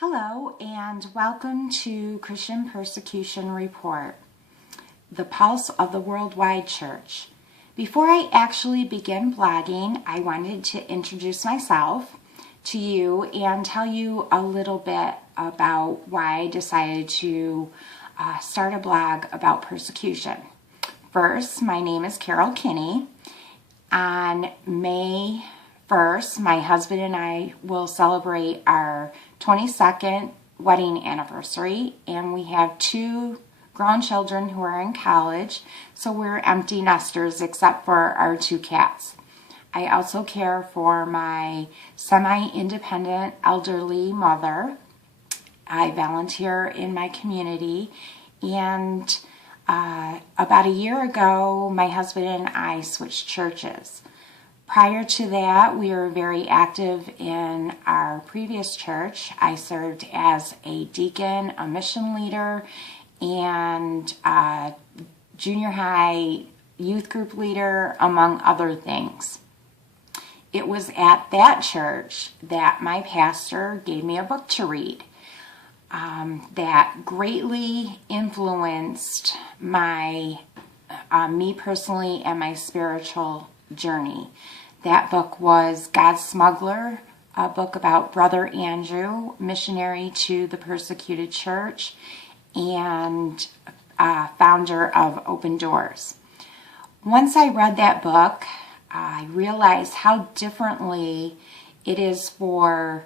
Hello and welcome to Christian Persecution Report, the pulse of the worldwide church. Before I actually begin blogging, I wanted to introduce myself to you and tell you a little bit about why I decided to start a blog about persecution. First, my name is Carol Kinney. On May 1st, my husband and I will celebrate our 22nd wedding anniversary, and we have two grown children who are in college, so we're empty nesters except for our two cats. I also care for my semi-independent elderly mother. I volunteer in my community, and about a year ago, my husband and I switched churches. Prior to that, we were very active in our previous church. I served as a deacon, a mission leader, and a junior high youth group leader, among other things. It was at that church that my pastor gave me a book to read that greatly influenced me personally and my spiritual journey. That book was God's Smuggler, a book about Brother Andrew, missionary to the persecuted church and founder of Open Doors. Once I read that book, I realized how differently it is for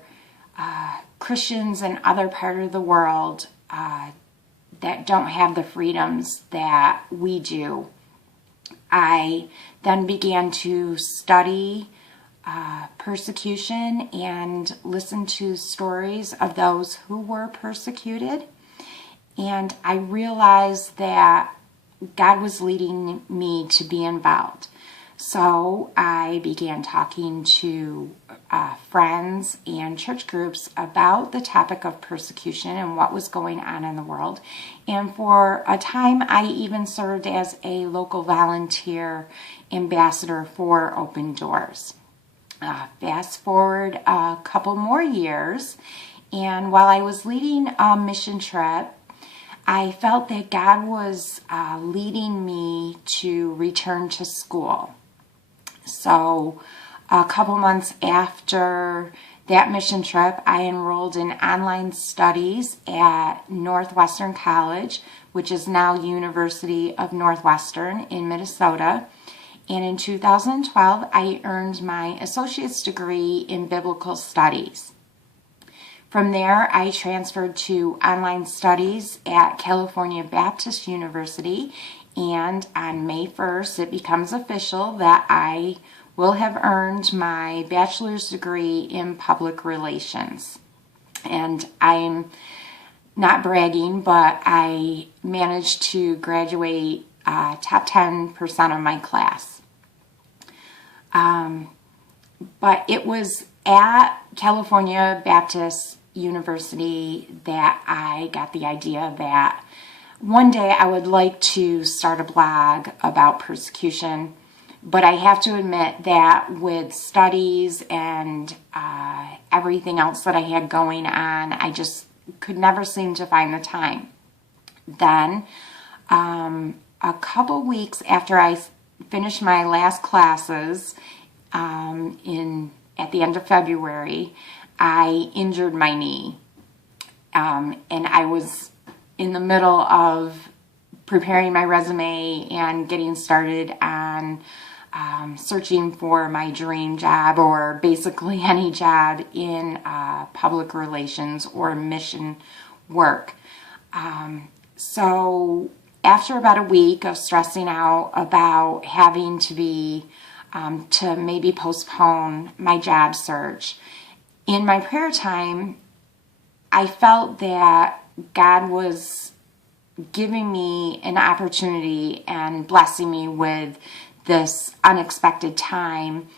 Christians in other parts of the world that don't have the freedoms that we do. I then began to study persecution and listen to stories of those who were persecuted. And I realized that God was leading me to be involved. So I began talking to friends and church groups about the topic of persecution and what was going on in the world. And for a time, I even served as a local volunteer ambassador for Open Doors. Fast forward a couple more years, and while I was leading a mission trip, I felt that God was leading me to return to school. So a couple months after that mission trip, I enrolled in online studies at Northwestern College, which is now University of Northwestern in Minnesota. And in 2012, I earned my associate's degree in biblical studies. From there, I transferred to online studies at California Baptist University, and on May 1st, it becomes official that I will have earned my bachelor's degree in public relations. And I'm not bragging, but I managed to graduate top 10% of my class. But it was at California Baptist University that I got the idea that one day I would like to start a blog about persecution, but I have to admit that with studies and everything else that I had going on, I just could never seem to find the time. Then, a couple weeks after I finished my last classes at the end of February, I injured my knee, and I was in the middle of preparing my resume and getting started on searching for my dream job, or basically any job in public relations or mission work. So after about a week of stressing out about having to to maybe postpone my job search, in my prayer time, I felt that God was giving me an opportunity and blessing me with this unexpected time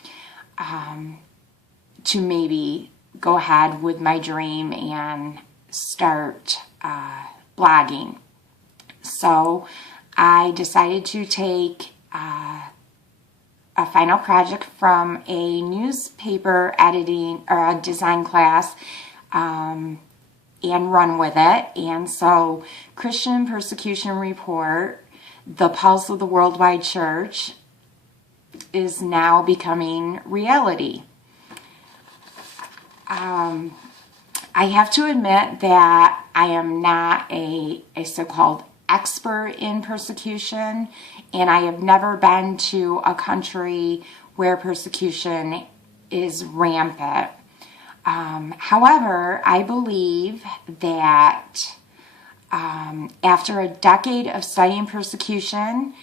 to maybe go ahead with my dream and start blogging. So I decided to take a final project from a newspaper editing or a design class and run with it. And so Christian Persecution Report, the Pulse of the Worldwide Church, is now becoming reality. I have to admit that I am not a so-called expert in persecution, and I have never been to a country where persecution is rampant. However, I believe that after a decade of studying persecution,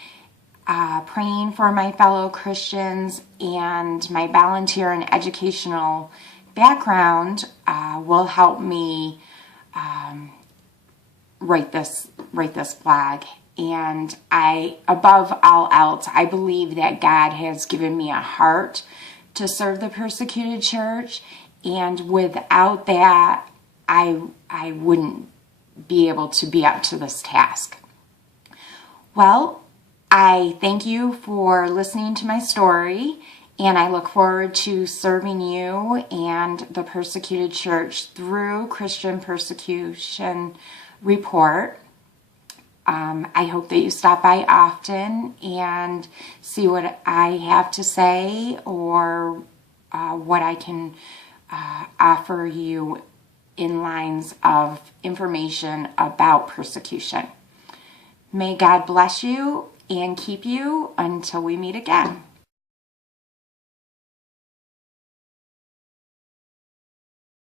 praying for my fellow Christians, and my volunteer and educational background will help me write this blog. And above all else, I believe that God has given me a heart to serve the persecuted church, and without that, I wouldn't be able to be up to this task. Well, I thank you for listening to my story, and I look forward to serving you and the persecuted church through Christian Persecution Report. I hope that you stop by often and see what I have to say, or what I can offer you in lines of information about persecution. May God bless you and keep you until we meet again.